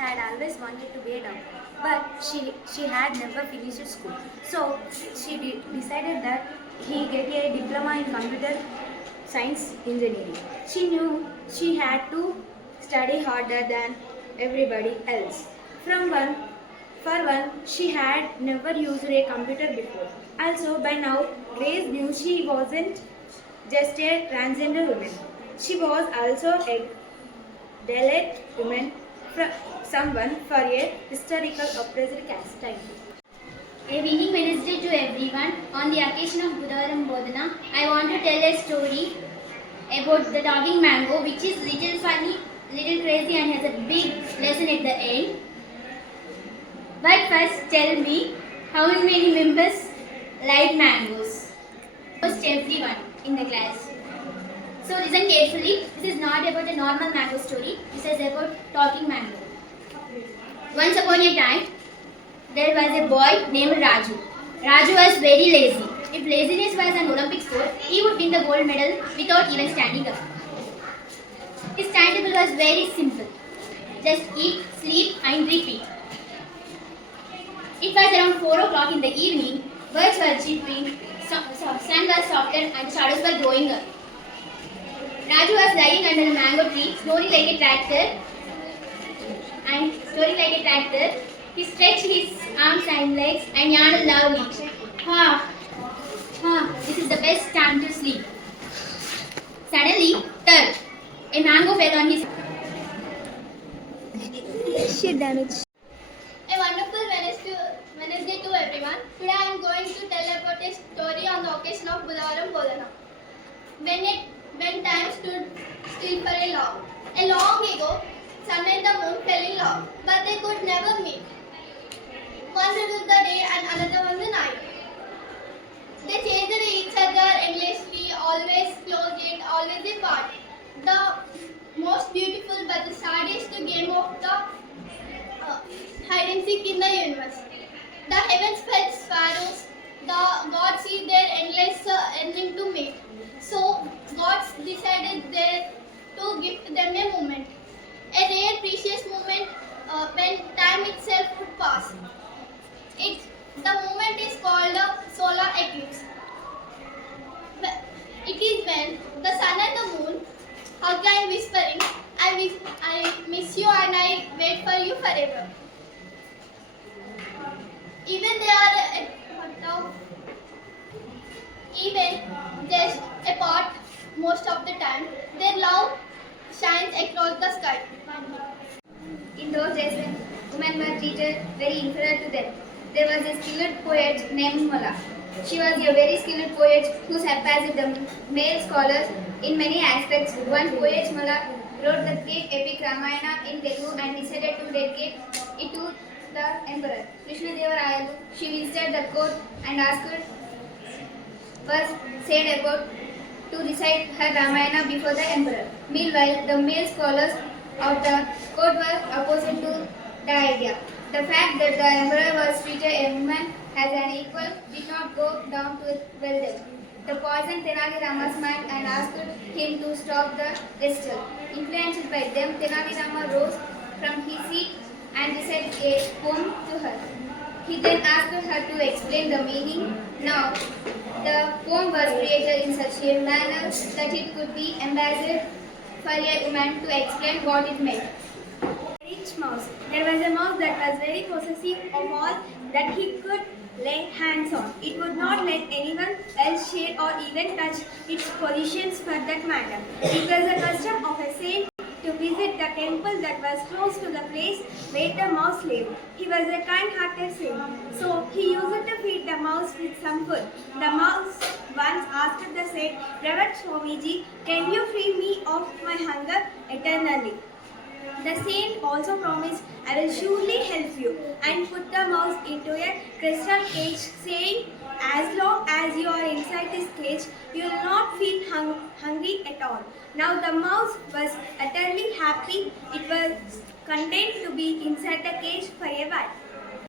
had always wanted to be a doctor, but she had never finished school. So she decided that he get a diploma in computer science engineering. She knew she had to study harder than everybody else. For one, she had never used a computer before. Also, by now, Grace knew she wasn't just a transgender woman. She was also a delicate woman from someone for a historical oppressed caste. Thank you. A winning Wednesday to everyone. On the occasion of Budhavaram Bodhana, I want to tell a story about the talking mango, which is little funny, little crazy, and has a big lesson at the end. But first, tell me, how many members like mangoes? Almost everyone in the class. So listen carefully. This is not about a normal mango story. This is about talking mango. Once upon a time, there was a boy named Raju. Raju was very lazy. If laziness was an Olympic sport, he would win the gold medal without even standing up. His timetable was very simple. Just eat, sleep and repeat. It was around 4 o'clock in the evening. Birds were chirping, sun was softer and shadows were growing up. Raju was lying under a mango tree, snoring like a tractor. He stretched his arms and legs and yawned loudly. This is the best time to sleep. Suddenly, thud! A mango fell on his Shit damage. A wonderful Wednesday to everyone. Today I am going to tell about a story on the occasion of Budhavaram Bodhana. When time stood still for a long ago, sun and the moon fell in love, but they could never meet. One ruled the day and another one the night. They chased each other endlessly, always close yet always apart. The most beautiful but the saddest game of the hide and seek in the universe. The heavens felt sparrows. The gods see their endless ending to meet. So gods decided there to gift them a moment, a rare, precious moment when time itself would pass. The moment is called a solar eclipse. It is when the sun and the moon hug and whispering, I miss you and I wait for you forever. Even just apart most of the time, their love shines across the sky. In those days when women were treated very inferior to them, there was a skilled poet named Mala. She was a very skilled poet who surpassed the male scholars in many aspects. One poet, Mala, wrote the great epic Ramayana in Telugu and decided to dedicate it to the emperor. Krishnadevarayalu. She visited the court and asked was said about to recite her Ramayana before the emperor. Meanwhile, the male scholars of the court were opposed to the idea. The fact that the emperor was treated a woman as an equal did not go down to well them. The poisoned Tenali Rama's mind and asked him to stop the recital. Influenced by them, Tenali Rama rose from his seat and recited a poem to her. He then asked her to explain the meaning. Now, the poem was created in such a manner that it could be embellished for a woman to explain what it meant. Rich mouse. There was a mouse that was very possessive of all that he could lay hands on. It would not let anyone else share or even touch its possessions for that matter. It was a custom of a saint to visit the temple that was close to the place where the mouse lived. He was a kind-hearted saint, so he used to feed the mouse with some food. The mouse once asked the saint, Reverend Swamiji, can you free me of my hunger eternally? The saint also promised, I will surely help you, and put the mouse into a crystal cage, saying, as long as you are inside this cage, you will not feel hungry at all. Now the mouse was utterly happy. It was content to be inside the cage for a while.